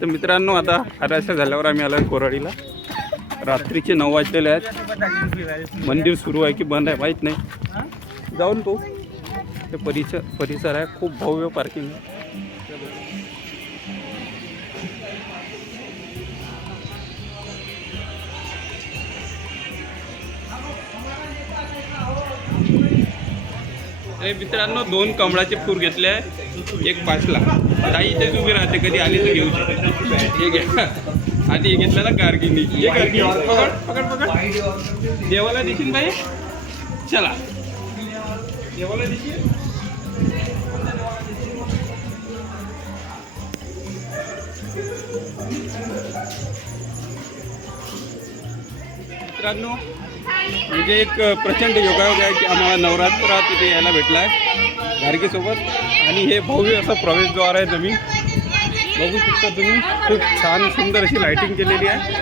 तर मित्रांनो, आता आराशा झाल्यावर आम्ही आलो कोराडीला. रात्रीचे 9 वाजलेले आहेत. मंदिर सुरू आहे की बंद आहे माहीत नाही. जाऊन पाहू. ते परिसर आहे, खूप भव्य पार्किंग आहे. मित्रांनो, 2 कमळाचे फूल घेतले आहे. एक 5ला. ताई इथेच उभी राहते, कधी आली तर घेऊ शकते. हे घ्या. आणि हे घेतलं ना गार्गिनी. हे गार्गिनी पकड पकड पकड. देवाला देशील बाई. चला देवाला देशील. मित्रांनो, म्हणजे एक प्रचंड योगायोग आहे की आम्हाला नवरात्रात तिथे यायला भेटला आहे गार्गीसोबत. आणि हे भव्य असं प्रवेशद्वार आहे. जमीन बघू शकता तुम्ही, खूप छान सुंदर अशी लाइटिंग केलेली आहे.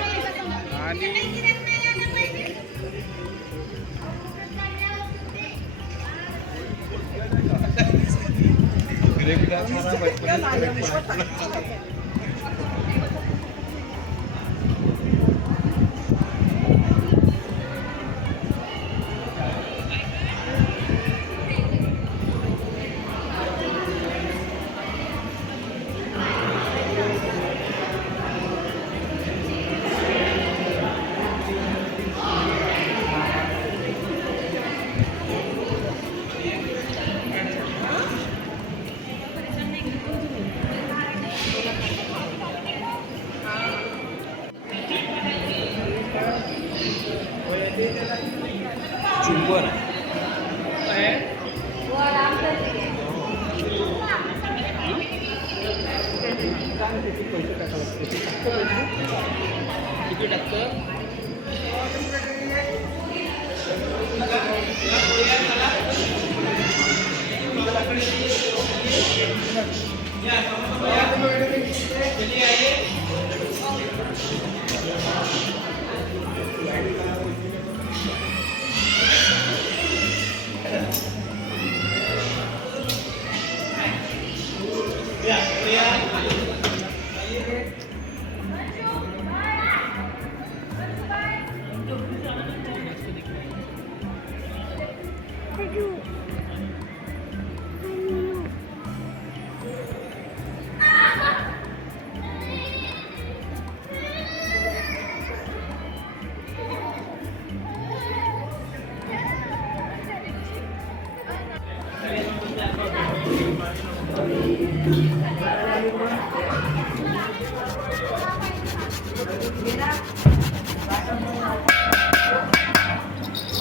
आणि चुंबन किती टाकतं.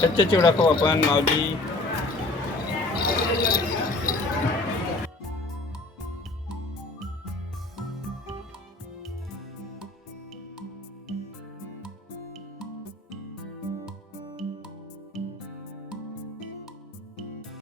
कच्चा चिवडा खाऊ आपण. माऊली